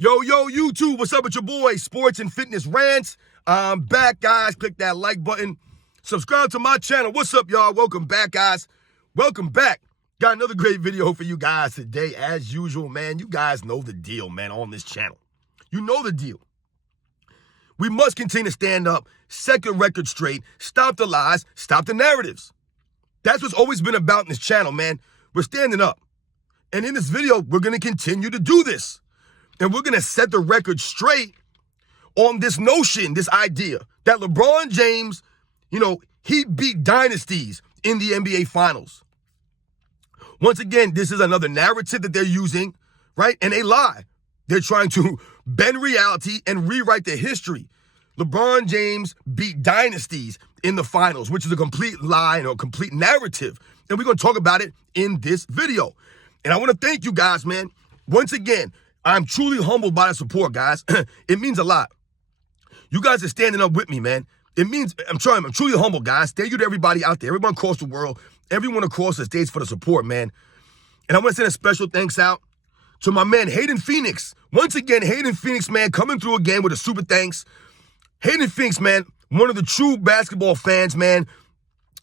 Yo, YouTube, what's up with your boy, Sports and Fitness Rants? I'm back, guys. Click that like button. Subscribe to my channel. What's up, y'all? Welcome back, guys. Welcome back. Got another great video for you guys today. As usual, man, you guys know the deal, man, on this channel. You know the deal. We must continue to stand up, set the record straight, stop the lies, stop the narratives. That's what's always been about in this channel, man. We're standing up. And in this video, we're going to continue to do this. And we're going to set the record straight on this notion, this idea that LeBron James, he beat dynasties in the NBA Finals. Once again, this is another narrative that they're using, right? And they lie. They're trying to bend reality and rewrite the history. LeBron James beat dynasties in the finals, which is a complete lie and a complete narrative. And we're going to talk about it in this video. And I want to thank you guys, man. Once again, I'm truly humbled by the support, guys. It means a lot. You guys are standing up with me, man. It means, I'm truly humble, guys. Thank you to everybody out there, everyone across the world, everyone across the states for the support, man. And I want to send a special thanks out to my man, Hayden Phoenix. Once again, Hayden Phoenix, man, coming through again with a super thanks. Hayden Phoenix, man, one of the true basketball fans, man.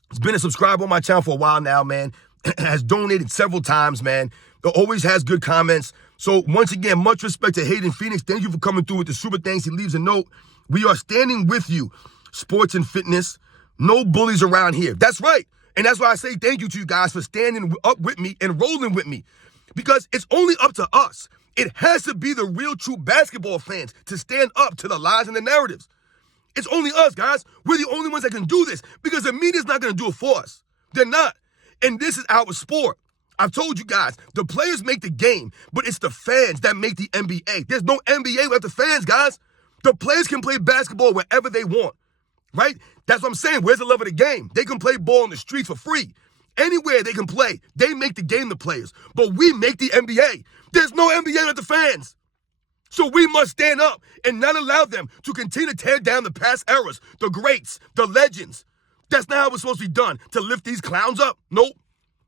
He's been a subscriber on my channel for a while now, man. Has donated several times, man. Always has good comments. So once again, much respect to Hayden Phoenix. Thank you for coming through with the super thanks. He leaves a note. We are standing with you, sports and fitness. No bullies around here. That's right. And that's why I say thank you to you guys for standing up with me and rolling with me. Because it's only up to us. It has to be the real true basketball fans to stand up to the lies and the narratives. It's only us, guys. We're the only ones that can do this because the media's not going to do it for us. They're not. And this is our sport. I've told you guys, the players make the game, but it's the fans that make the NBA. There's no NBA without the fans, guys. The players can play basketball wherever they want, right? That's what I'm saying. Where's the love of the game? They can play ball on the streets for free. Anywhere they can play. They make the game, the players. But we make the NBA. There's no NBA without the fans. So we must stand up and not allow them to continue to tear down the past eras, the greats, the legends. That's not how it's supposed to be done, to lift these clowns up. Nope.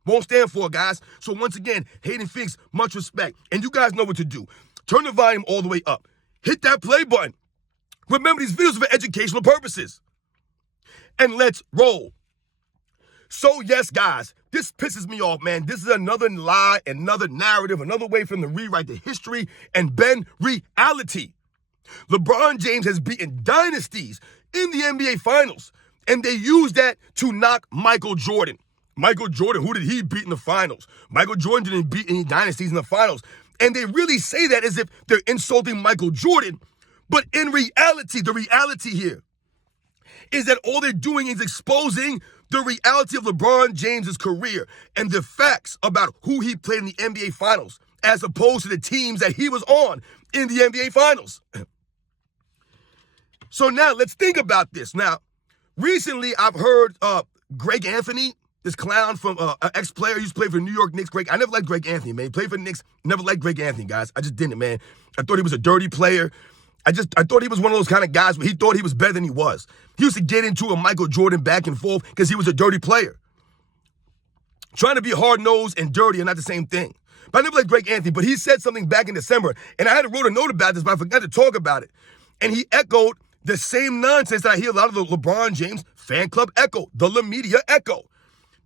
Won't stand for it, guys. So once again, Hayden Phoenix, much respect. And you guys know what to do. Turn the volume all the way up. Hit that play button. Remember, these videos are for educational purposes. And let's roll. So yes, guys, this pisses me off, man. This is another lie, another narrative, another way for them to rewrite the history and bend reality. LeBron James has beaten dynasties in the NBA Finals. And they use that to knock Michael Jordan. Michael Jordan, who did he beat in the finals? Michael Jordan didn't beat any dynasties in the finals. And they really say that as if they're insulting Michael Jordan. But in reality, the reality here is that all they're doing is exposing the reality of LeBron James's career and the facts about who he played in the NBA Finals as opposed to the teams that he was on in the NBA Finals. So now let's think about this. Now, recently I've heard Greg Anthony, this clown from an ex-player who used to play for the New York Knicks. I never liked Greg Anthony, man. He played for the Knicks. Never liked Greg Anthony, guys. I just didn't, man. I thought he was a dirty player. I thought he was one of those kind of guys where he thought he was better than he was. He used to get into a Michael Jordan back and forth because he was a dirty player. Trying to be hard-nosed and dirty are not the same thing. But I never liked Greg Anthony, but he said something back in December, and I had to wrote a note about this, but I forgot to talk about it. And he echoed the same nonsense that I hear a lot of the LeBron James fan club echo, the La Media echo.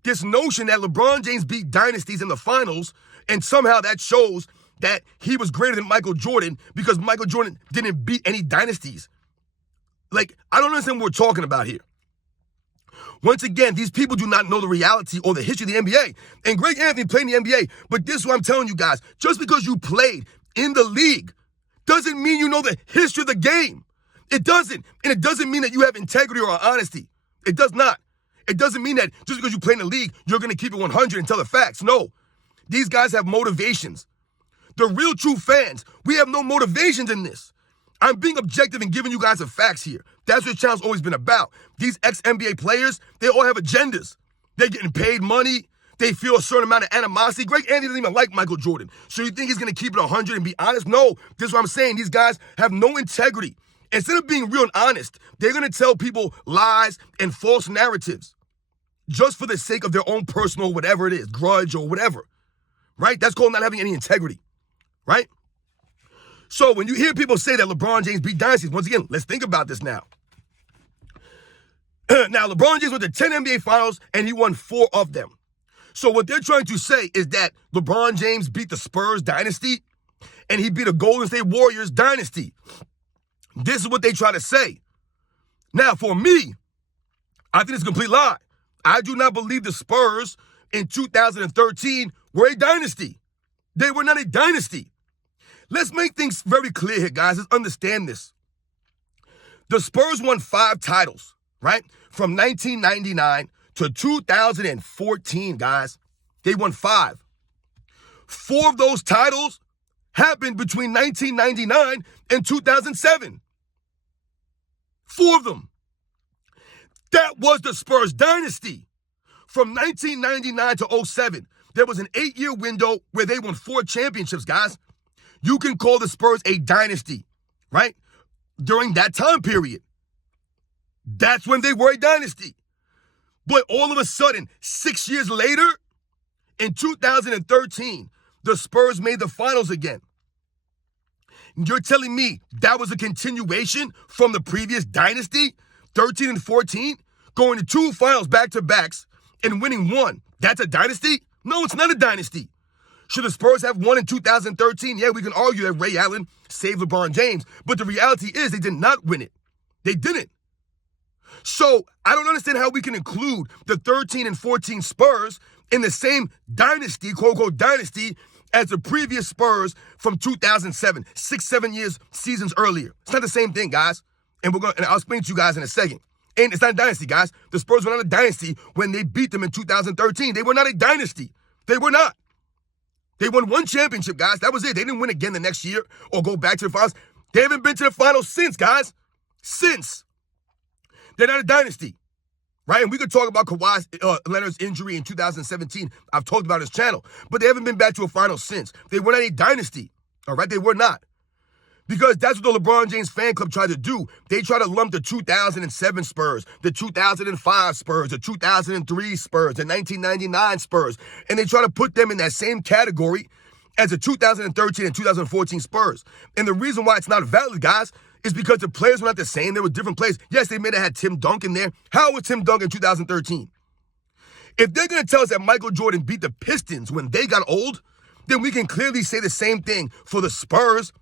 This notion that LeBron James beat dynasties in the finals, and somehow that shows that he was greater than Michael Jordan because Michael Jordan didn't beat any dynasties. Like, I don't understand what we're talking about here. Once again, these people do not know the reality or the history of the NBA. And Greg Anthony played in the NBA, but this is what I'm telling you guys. Just because you played in the league doesn't mean you know the history of the game. It doesn't. And it doesn't mean that you have integrity or honesty. It does not. It doesn't mean that just because you play in the league, you're going to keep it 100 and tell the facts. No. These guys have motivations. The real true fans, we have no motivations in this. I'm being objective and giving you guys the facts here. That's what the channel's always been about. These ex-NBA players, they all have agendas. They're getting paid money. They feel a certain amount of animosity. Greg Anthony doesn't even like Michael Jordan. So you think he's going to keep it 100 and be honest? No. This is what I'm saying. These guys have no integrity. Instead of being real and honest, they're going to tell people lies and false narratives just for the sake of their own personal whatever it is, grudge or whatever, right? That's called not having any integrity, right? So when you hear people say that LeBron James beat dynasties, once again, let's think about this now. Now, LeBron James went to 10 NBA Finals, and he won 4 of them. So what they're trying to say is that LeBron James beat the Spurs dynasty, and he beat a Golden State Warriors dynasty. This is what they try to say. Now, for me, I think it's a complete lie. I do not believe the Spurs in 2013 were a dynasty. They were not a dynasty. Let's make things very clear here, guys. Let's understand this. The Spurs won 5 titles, right? From 1999 to 2014, guys. They won 5. 4 of those titles happened between 1999 and 2007. 4 of them. That was the Spurs dynasty. From 1999 to 07, there was an 8-year window where they won 4 championships, guys. You can call the Spurs a dynasty, right? During that time period. That's when they were a dynasty. But all of a sudden, 6 years later, in 2013, the Spurs made the finals again. You're telling me that was a continuation from the previous dynasty, 13 and 14, going to 2 finals back-to-backs and winning 1. That's a dynasty? No, it's not a dynasty. Should the Spurs have won in 2013? Yeah, we can argue that Ray Allen saved LeBron James, but the reality is they did not win it. They didn't. So I don't understand how we can include the 13 and 14 Spurs in the same dynasty, quote-unquote dynasty, as the previous Spurs from 2007, 6-7 years, seasons earlier. It's not the same thing, guys. And I'll explain to you guys in a second. And it's not a dynasty, guys. The Spurs were not a dynasty when they beat them in 2013. They were not a dynasty. They were not. They won 1 championship, guys. That was it. They didn't win again the next year or go back to the finals. They haven't been to the finals since, guys. Since. They're not a dynasty, right? And we could talk about Kawhi Leonard's injury in 2017. I've talked about his channel. But they haven't been back to a final since. They were not a dynasty, all right? They were not. Because that's what the LeBron James fan club tried to do. They tried to lump the 2007 Spurs, the 2005 Spurs, the 2003 Spurs, the 1999 Spurs, and they try to put them in that same category as the 2013 and 2014 Spurs. And the reason why it's not valid, guys, is because the players were not the same. They were different players. Yes, they may have had Tim Duncan there. How was Tim Duncan in 2013? If they're going to tell us that Michael Jordan beat the Pistons when they got old, then we can clearly say the same thing for the Spurs.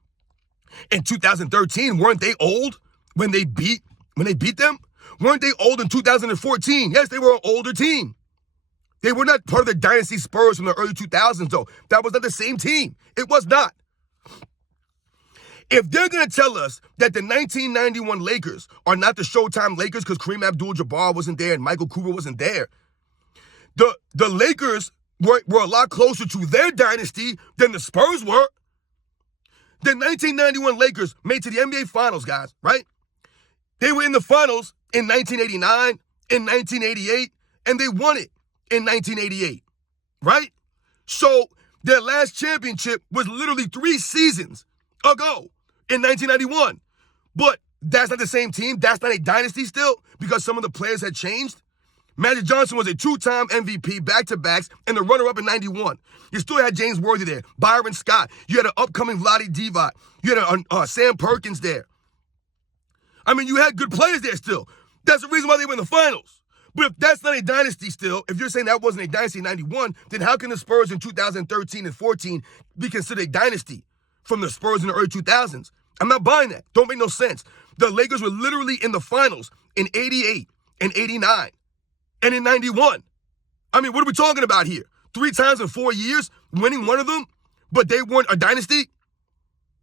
In 2013, weren't they old when they beat them? Weren't they old in 2014? Yes, they were an older team. They were not part of the dynasty Spurs from the early 2000s, though. That was not the same team. It was not. If they're going to tell us that the 1991 Lakers are not the Showtime Lakers because Kareem Abdul-Jabbar wasn't there and Michael Cooper wasn't there, the Lakers were a lot closer to their dynasty than the Spurs were. The 1991 Lakers made to the NBA Finals, guys, right? They were in the finals in 1989, in 1988, and they won it in 1988, right? So their last championship was literally 3 seasons ago in 1991. But that's not the same team. That's not a dynasty still because some of the players had changed. Magic Johnson was a 2-time MVP, back-to-backs, and the runner-up in 91. You still had James Worthy there, Byron Scott. You had an upcoming Vlade Divac. You had Sam Perkins there. I mean, you had good players there still. That's the reason why they were in the finals. But if that's not a dynasty still, if you're saying that wasn't a dynasty in 91, then how can the Spurs in 2013 and 14 be considered a dynasty from the Spurs in the early 2000s? I'm not buying that. Don't make no sense. The Lakers were literally in the finals in 88 and 89. And in 91, I mean, what are we talking about here? 3 times in 4 years, winning one of them, but they weren't a dynasty?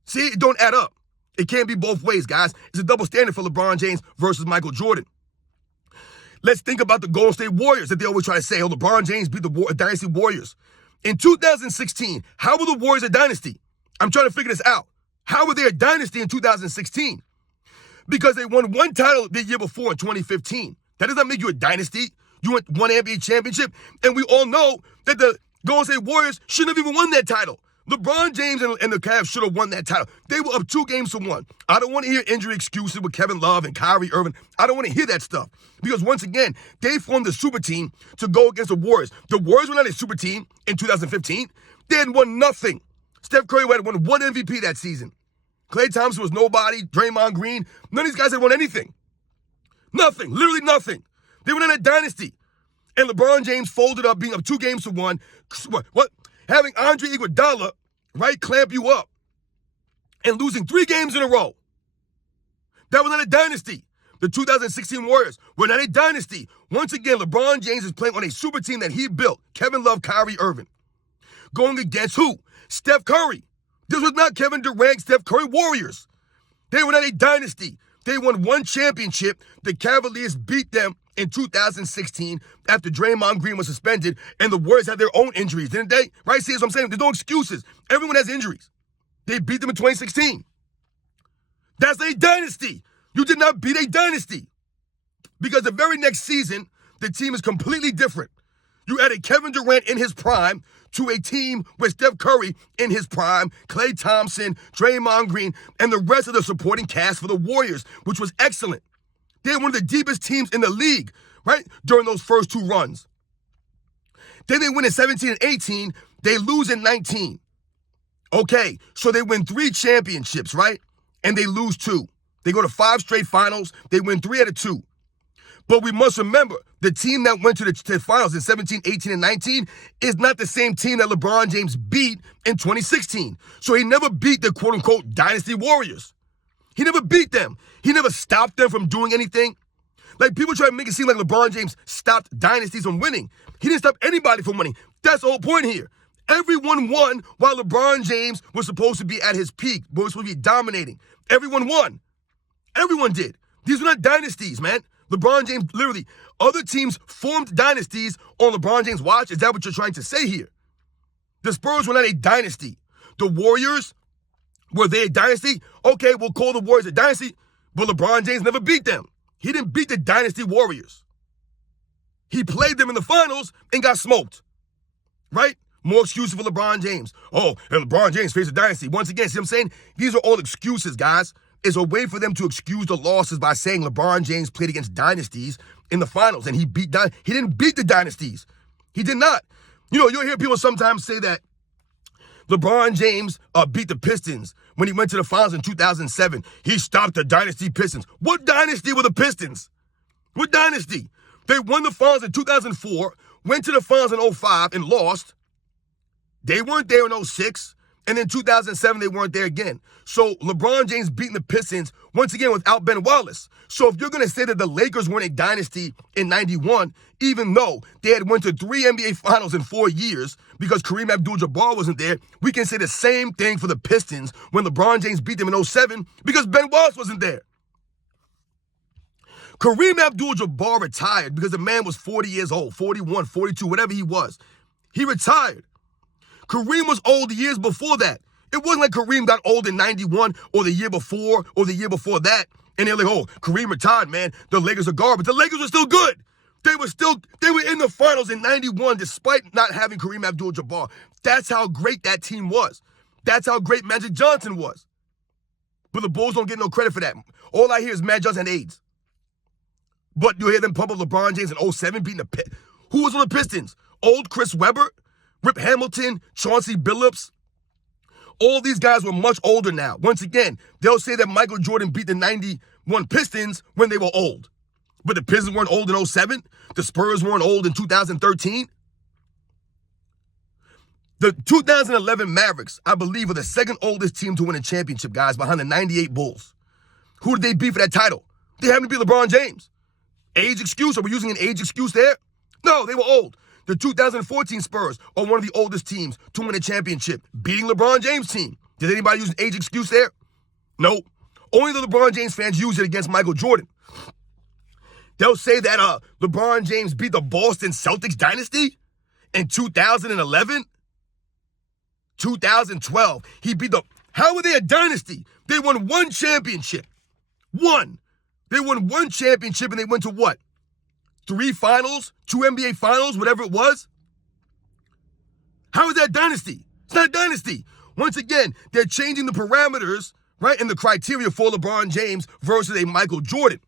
See, it don't add up. It can't be both ways, guys. It's a double standard for LeBron James versus Michael Jordan. Let's think about the Golden State Warriors that they always try to say, oh, LeBron James beat the Dynasty Warriors. In 2016, how were the Warriors a dynasty? I'm trying to figure this out. How were they a dynasty in 2016? Because they won 1 title the year before in 2015. That does not make you a dynasty. You won 1 NBA championship, and we all know that the Golden State Warriors shouldn't have even won that title. LeBron James and the Cavs should have won that title. They were up 2-1. I don't want to hear injury excuses with Kevin Love and Kyrie Irving. I don't want to hear that stuff. Because once again, they formed a super team to go against the Warriors. The Warriors were not a super team in 2015. They had won nothing. Steph Curry had won 1 MVP that season. Klay Thompson was nobody. Draymond Green. None of these guys had won anything. Nothing. Literally nothing. They were in a dynasty. And LeBron James folded up, being up 2-1. What? Having Andre Iguodala, right, clamp you up. And losing 3 games in a row. That was not a dynasty. The 2016 Warriors were not a dynasty. Once again, LeBron James is playing on a super team that he built. Kevin Love, Kyrie Irving. Going against who? Steph Curry. This was not Kevin Durant, Steph Curry Warriors. They were not a dynasty. They won 1 championship. The Cavaliers beat them in 2016 after Draymond Green was suspended, and the Warriors had their own injuries, didn't they? Right? See, that's what I'm saying. There's no excuses. Everyone has injuries. They beat them in 2016. That's a dynasty. You did not beat a dynasty. Because the very next season, the team is completely different. You added Kevin Durant in his prime to a team with Steph Curry in his prime, Klay Thompson, Draymond Green, and the rest of the supporting cast for the Warriors, which was excellent. They're one of the deepest teams in the league, right, during those first 2 runs. Then they win in 17 and 18. They lose in 19. Okay, so they win 3 championships, right? And they lose 2. They go to 5 straight finals. They win 3 out of 2. But we must remember, the team that went to the finals in 17, 18, and 19 is not the same team that LeBron James beat in 2016. So he never beat the quote-unquote Dynasty Warriors. He never beat them. He never stopped them from doing anything. Like, people try to make it seem like LeBron James stopped dynasties from winning. He didn't stop anybody from winning. That's the whole point here. Everyone won while LeBron James was supposed to be at his peak, was supposed to be dominating. Everyone won. Everyone did. These were not dynasties, man. LeBron James, literally, other teams formed dynasties on LeBron James' watch. Is that what you're trying to say here? The Spurs were not a dynasty. The Warriors, were they a dynasty? Okay, we'll call the Warriors a dynasty, but LeBron James never beat them. He didn't beat the Dynasty Warriors. He played them in the finals and got smoked, right? More excuses for LeBron James. Oh, and LeBron James faced a dynasty. Once again, see what I'm saying? These are all excuses, guys. It's a way for them to excuse the losses by saying LeBron James played against dynasties in the finals, and he didn't beat the dynasties. He did not. You know, you'll hear people sometimes say that LeBron James beat the Pistons when he went to the finals in 2007. He stopped the dynasty Pistons. What dynasty were the Pistons? What dynasty? They won the finals in 2004, went to the finals in 2005 and lost. They weren't there in 2006. And in 2007, they weren't there again. So LeBron James beating the Pistons, once again, without Ben Wallace. So if you're going to say that the Lakers weren't a dynasty in 91, even though they had went to 3 NBA Finals in 4 years because Kareem Abdul-Jabbar wasn't there, we can say the same thing for the Pistons when LeBron James beat them in 2007 because Ben Wallace wasn't there. Kareem Abdul-Jabbar retired because the man was 40 years old, 41, 42, whatever he was. He retired. Kareem was old years before that. It wasn't like Kareem got old in 91 or the year before or the year before that. And they're like, oh, Kareem retired, man. The Lakers are garbage. The Lakers were still good. They were in the finals in 91 despite not having Kareem Abdul-Jabbar. That's how great that team was. That's how great Magic Johnson was. But the Bulls don't get no credit for that. All I hear is Magic Johnson had AIDS. But you hear them pump up LeBron James in 2007 beating the Pistons. Who was on the Pistons? Old Chris Webber? Rip Hamilton, Chauncey Billups, all these guys were much older now. Once again, they'll say that Michael Jordan beat the 91 Pistons when they were old. But the Pistons weren't old in 2007. The Spurs weren't old in 2013. The 2011 Mavericks, I believe, are the second oldest team to win a championship, guys, behind the 98 Bulls. Who did they beat for that title? They happened to be LeBron James. Age excuse? Are we using an age excuse there? No, they were old. The 2014 Spurs are one of the oldest teams to win a championship, beating LeBron James' team. Did anybody use an age excuse there? No. Only the LeBron James fans use it against Michael Jordan. They'll say that LeBron James beat the Boston Celtics dynasty in 2011, 2012. He beat how were they a dynasty? They won 1 championship. 1. They won 1 championship and they went to what? 3 finals, 2 NBA finals, whatever it was. How is that dynasty? It's not a dynasty. Once again, they're changing the parameters, right, and the criteria for LeBron James versus a Michael Jordan.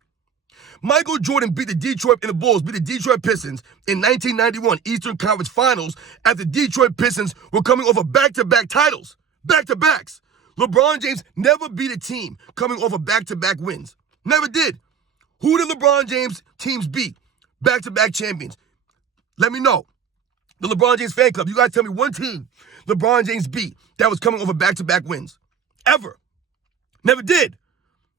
Michael Jordan beat the Bulls beat the Detroit Pistons in 1991 Eastern Conference Finals after the Detroit Pistons were coming off of back-to-back titles. Back-to-backs. LeBron James never beat a team coming off of back-to-back wins. Never did. Who did LeBron James teams beat? Back-to-back champions. Let me know. The LeBron James fan club, you guys tell me one team LeBron James beat that was coming over back-to-back wins. Ever. Never did.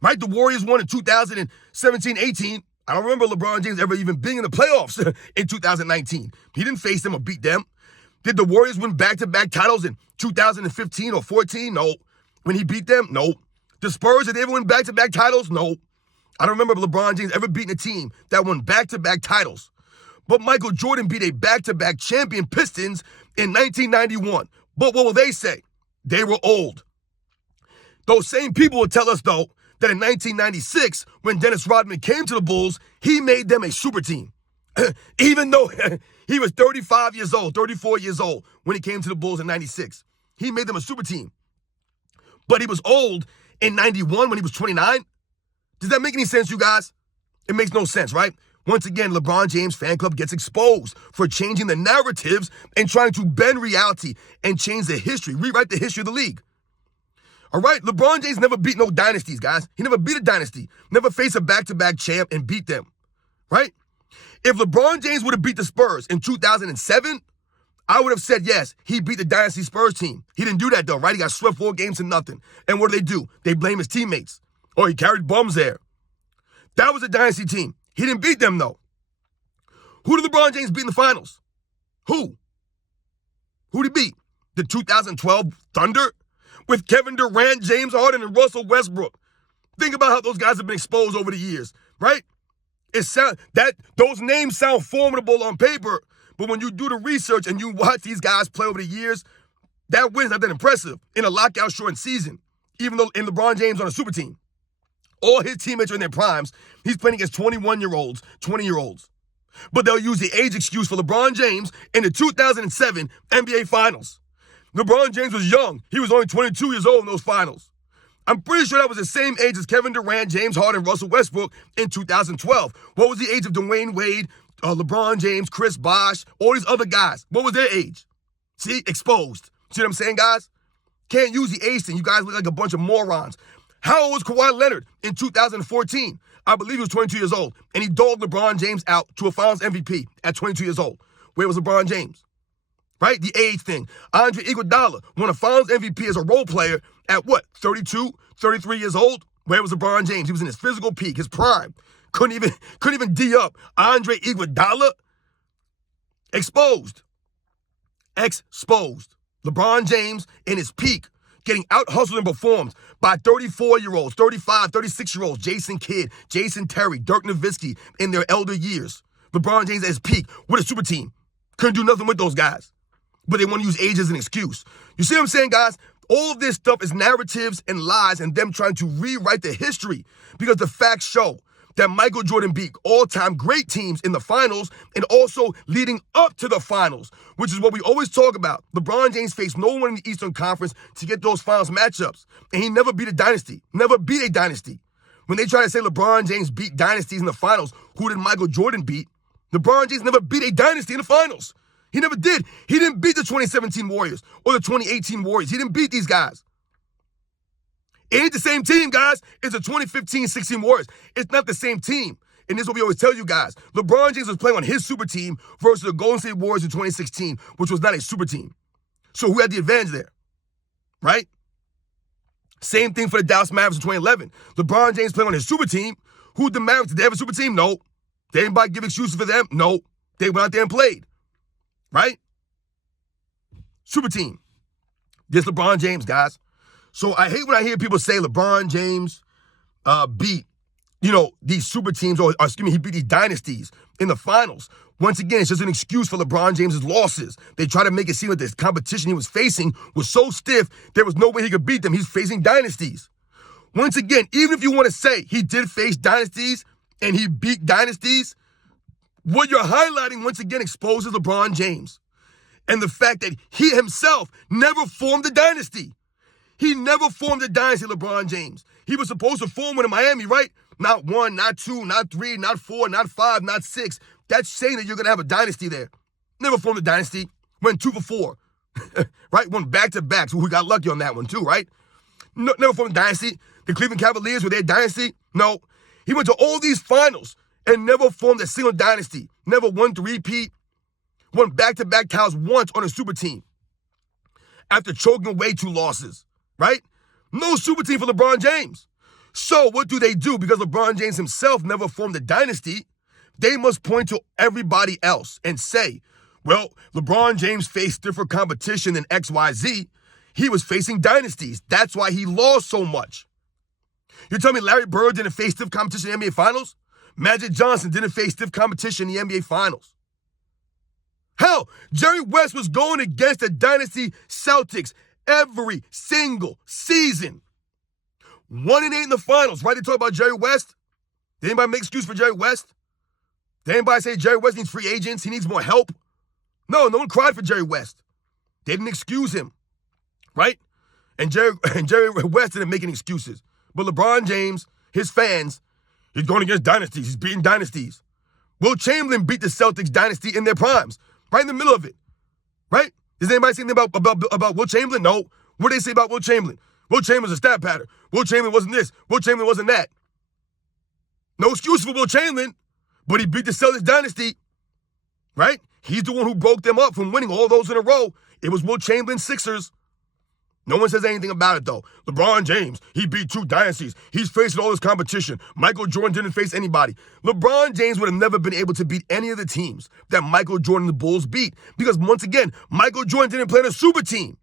Right? The Warriors won in 2017-18. I don't remember LeBron James ever even being in the playoffs in 2019. He didn't face them or beat them. Did the Warriors win back-to-back titles in 2015 or 14? No. When he beat them? No. The Spurs, did they ever win back-to-back titles? No. I don't remember LeBron James ever beating a team that won back-to-back titles. But Michael Jordan beat a back-to-back champion Pistons in 1991. But what will they say? They were old. Those same people will tell us, though, that in 1996, when Dennis Rodman came to the Bulls, he made them a super team. Even though he was 35 years old, 34 years old when he came to the Bulls in 96. He made them a super team. But he was old in 91 when he was 29. Does that make any sense, you guys? It makes no sense, right? Once again, LeBron James fan club gets exposed for changing the narratives and trying to bend reality and change the history, rewrite the history of the league. All right, LeBron James never beat no dynasties, guys. He never beat a dynasty, never faced a back-to-back champ and beat them, right? If LeBron James would have beat the Spurs in 2007, I would have said, yes, he beat the dynasty Spurs team. He didn't do that, though, right? He got swept 4 games to nothing. And what do? They blame his teammates. Oh, he carried bums there. That was a dynasty team. He didn't beat them, though. Who did LeBron James beat in the finals? Who? Who did he beat? The 2012 Thunder? With Kevin Durant, James Harden, and Russell Westbrook. Think about how those guys have been exposed over the years, right? Those names sound formidable on paper, but when you do the research and you watch these guys play over the years, that win's not that impressive in a lockout-shortened season, even though in LeBron James on a super team. All his teammates are in their primes. He's playing against 21-year-olds, 20-year-olds. But they'll use the age excuse for LeBron James in the 2007 NBA Finals. LeBron James was young. He was only 22 years old in those finals. I'm pretty sure that was the same age as Kevin Durant, James Harden, Russell Westbrook in 2012. What was the age of Dwayne Wade, LeBron James, Chris Bosh, all these other guys? What was their age? See, exposed. See what I'm saying, guys? Can't use the age thing. You guys look like a bunch of morons. How old was Kawhi Leonard in 2014? I believe he was 22 years old, and he dogged LeBron James out to a Finals MVP at 22 years old. Where was LeBron James? Right? The age thing. Andre Iguodala won a Finals MVP as a role player at what? 32, 33 years old? Where was LeBron James? He was in his physical peak, his prime. Couldn't even D up. Andre Iguodala? Exposed. Exposed. LeBron James in his peak, getting out-hustled and performed by 34-year-olds, 35, 36-year-olds, Jason Kidd, Jason Terry, Dirk Nowitzki in their elder years. LeBron James at his peak with a super team. Couldn't do nothing with those guys. But they want to use age as an excuse. You see what I'm saying, guys? All of this stuff is narratives and lies and them trying to rewrite the history because the facts show that Michael Jordan beat all-time great teams in the finals and also leading up to the finals, which is what we always talk about. LeBron James faced no one in the Eastern Conference to get those finals matchups, and he never beat a dynasty. Never beat a dynasty. When they try to say LeBron James beat dynasties in the finals, who did Michael Jordan beat? LeBron James never beat a dynasty in the finals. He never did. He didn't beat the 2017 Warriors or the 2018 Warriors. He didn't beat these guys. It ain't the same team, guys. It's the 2015-16 Warriors. It's not the same team. And this is what we always tell you guys. LeBron James was playing on his super team versus the Golden State Warriors in 2016, which was not a super team. So who had the advantage there? Right? Same thing for the Dallas Mavericks in 2011. LeBron James playing on his super team. Who did the Mavericks? Did they have a super team? No. Did anybody give excuses for them? No. They went out there and played. Right? Super team. This LeBron James, guys. So I hate when I hear people say LeBron James beat, these super teams, or he beat these dynasties in the finals. Once again, it's just an excuse for LeBron James's losses. They try to make it seem like this competition he was facing was so stiff, there was no way he could beat them. He's facing dynasties. Once again, even if you want to say he did face dynasties and he beat dynasties, what you're highlighting once again exposes LeBron James and the fact that he himself never formed a dynasty. He never formed a dynasty, LeBron James. He was supposed to form one in Miami, right? Not 1, not 2, not 3, not 4, not 5, not 6. That's saying that you're going to have a dynasty there. Never formed a dynasty. Went 2 for 4, right? Went back-to-back, so we got lucky on that one too, right? No, never formed a dynasty. The Cleveland Cavaliers were their dynasty. No. He went to all these finals and never formed a single dynasty. Never won three-peat. Won back-to-back titles once on a super team. After choking away 2 losses, right? No super team for LeBron James. So what do? Because LeBron James himself never formed a dynasty, they must point to everybody else and say, well, LeBron James faced different competition than XYZ. He was facing dynasties. That's why he lost so much. You're telling me Larry Bird didn't face stiff competition in the NBA Finals? Magic Johnson didn't face stiff competition in the NBA Finals. Hell, Jerry West was going against the dynasty Celtics every single season. 1-8 in the finals, right? They talk about Jerry West. Did anybody make excuse for Jerry West? Did anybody say Jerry West needs free agents? He needs more help? No one cried for Jerry West. They didn't excuse him, right? And Jerry West didn't make any excuses. But LeBron James, his fans, he's going against dynasties. He's beating dynasties. Will Chamberlain beat the Celtics dynasty in their primes, right in the middle of it, right? Does anybody say anything about Will Chamberlain? No. What do they say about Will Chamberlain? Will Chamberlain's a stat pattern. Will Chamberlain wasn't this. Will Chamberlain wasn't that. No excuse for Will Chamberlain, but he beat the Celtics dynasty, right? He's the one who broke them up from winning all those in a row. It was Will Chamberlain's Sixers. No one says anything about it, though. LeBron James, he beat 2 dynasties. He's facing all this competition. Michael Jordan didn't face anybody. LeBron James would have never been able to beat any of the teams that Michael Jordan and the Bulls beat. Because, once again, Michael Jordan didn't play in a super team.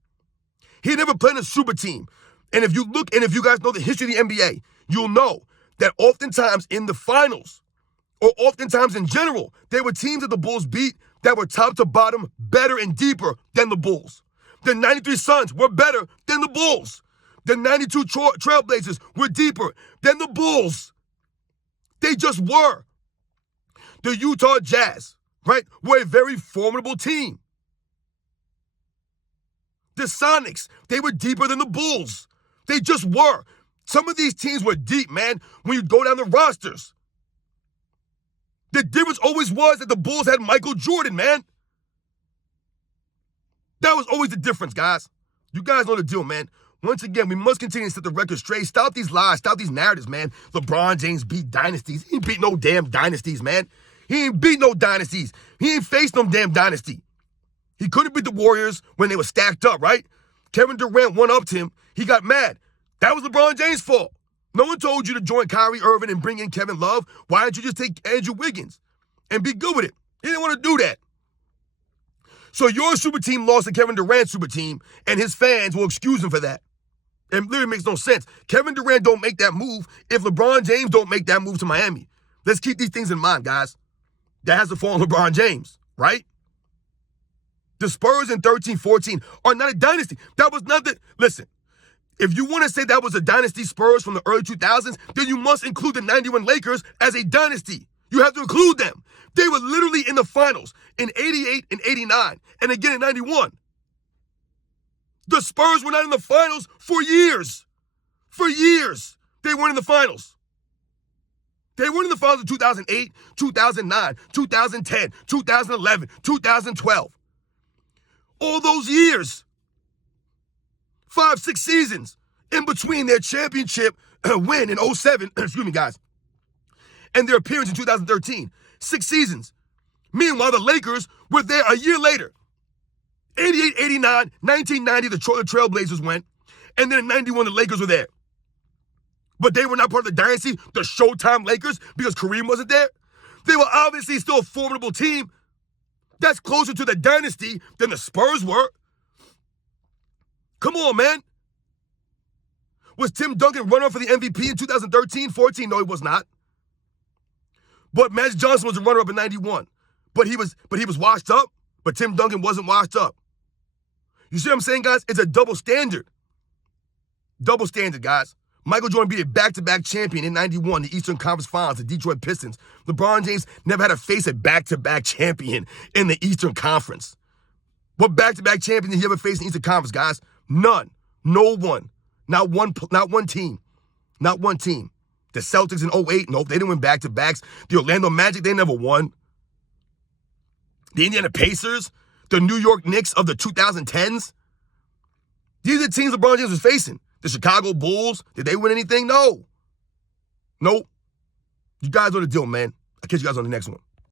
He never played in a super team. And if you guys know the history of the NBA, you'll know that oftentimes in the finals, or oftentimes in general, there were teams that the Bulls beat that were top to bottom better and deeper than the Bulls. The 93 Suns were better than the Bulls. The 92 Trailblazers were deeper than the Bulls. They just were. The Utah Jazz, right, were a very formidable team. The Sonics, they were deeper than the Bulls. They just were. Some of these teams were deep, man, when you go down the rosters. The difference always was that the Bulls had Michael Jordan, man. That was always the difference, guys. You guys know the deal, man. Once again, we must continue to set the record straight. Stop these lies. Stop these narratives, man. LeBron James beat dynasties. He ain't beat no damn dynasties, man. He ain't beat no dynasties. He ain't faced no damn dynasty. He couldn't beat the Warriors when they were stacked up, right? Kevin Durant one-upped him. He got mad. That was LeBron James' fault. No one told you to join Kyrie Irving and bring in Kevin Love. Why didn't you just take Andrew Wiggins and be good with it? He didn't want to do that. So your super team lost to Kevin Durant's super team, and his fans will excuse him for that. It literally makes no sense. Kevin Durant don't make that move if LeBron James don't make that move to Miami. Let's keep these things in mind, guys. That has to fall on LeBron James, right? The Spurs in 13-14 are not a dynasty. That was not the... Listen, if you want to say that was a dynasty Spurs from the early 2000s, then you must include the 91 Lakers as a dynasty. You have to include them. They were literally in the finals in 88 and 89, and again in 91. The Spurs were not in the finals for years. For years, they weren't in the finals. They weren't in the finals in 2008, 2009, 2010, 2011, 2012. All those years, 5-6 seasons in between their championship win in 07, excuse me, guys, and their appearance in 2013. 6 seasons. Meanwhile, the Lakers were there a year later. 88, 89, 1990, the Trailblazers went, and then in 91, the Lakers were there. But they were not part of the dynasty, the Showtime Lakers, because Kareem wasn't there. They were obviously still a formidable team. That's closer to the dynasty than the Spurs were. Come on, man. Was Tim Duncan runner-up for the MVP in 2013-14? No, he was not. But Magic Johnson was the runner-up in 91. But he was washed up, but Tim Duncan wasn't washed up. You see what I'm saying, guys? It's a double standard. Double standard, guys. Michael Jordan beat a back-to-back champion in 91, the Eastern Conference Finals, the Detroit Pistons. LeBron James never had to face a back-to-back champion in the Eastern Conference. What back-to-back champion did he ever face in the Eastern Conference, guys? None. No one. Not one team. Not one team. The Celtics in 08, nope, they didn't win back-to-backs. The Orlando Magic, they never won. The Indiana Pacers, the New York Knicks of the 2010s. These are the teams LeBron James was facing. The Chicago Bulls, did they win anything? No. Nope. You guys know the deal, man. I'll catch you guys on the next one.